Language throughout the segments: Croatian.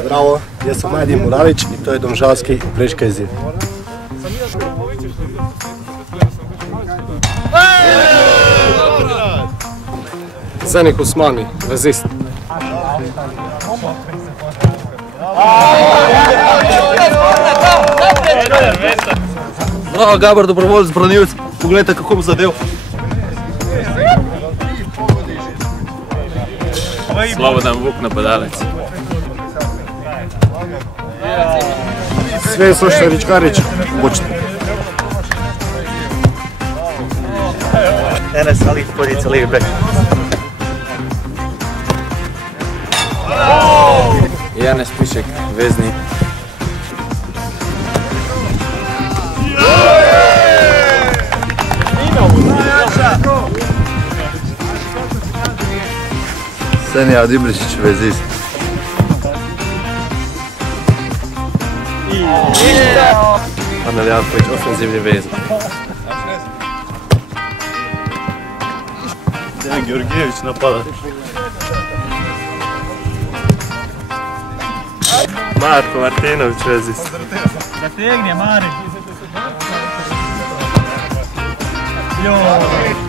Zdravo, jaz sem Majdi Muralič in to je domžalski Breška izziv. Zenik Usmani, vezist. Bravo, Gabor, dobrovoljc, branilc. Poglejte, kako bom zadev. Slobodan Vuk, napadalec. Sve Sošarić Karić, početnik. Enes Ali, pozicija lijevi bek. Janez Pišek, vezni. Senija Dibrišić, vezist. Anel Janković, ofenzivni veznik. Dejan Georgijević, napadač. Marko Martinović, vezist. Zategne, Mari.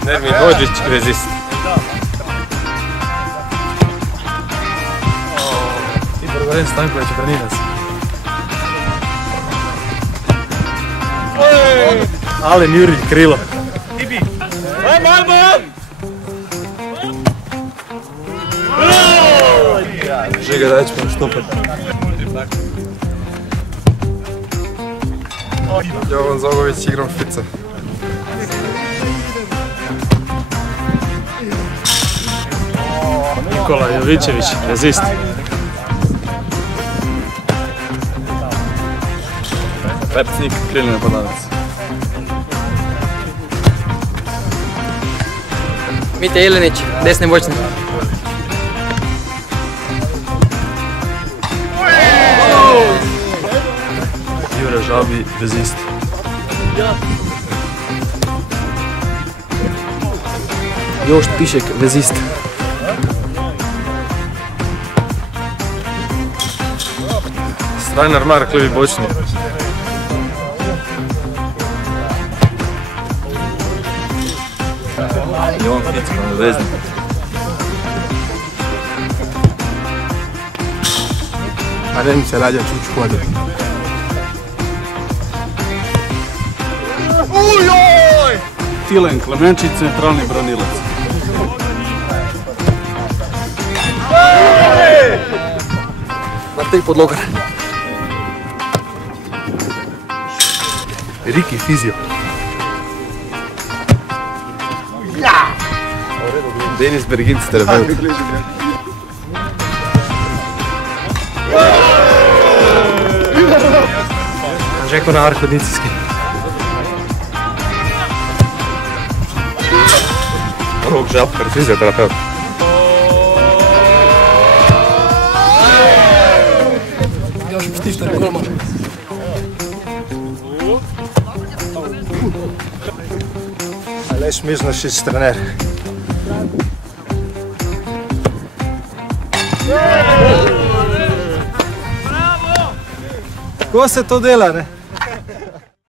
Nermin Hodžić, vezist. Igor Goren Stanković, branilec. Alen Jurić, krilo. Žiga Dajčman, štoper. Jovan Zogović, igram špica. Nikola Jovićević, vezist. Pepcnik, krilni napadalac. Mitja Jelenić, desni bočnik. Jure Žabi, vezist. Jošt Pišek, vezist. Strajnar Mark, lijevi bočnik. Jovan Fitzman, veznik. Adem se Radja Čučkovac. Tilen Klemenčić, centralni branilac. Matej Podlogar. Riki Fizio. Denis Berginc, terapeut. Žeko Nahar, Hodnicijski. Rok Žapkar, fizioterapeut. Jošt Štifter, golman. Aleš Mižnošić, trener. Ko se to dela, ne?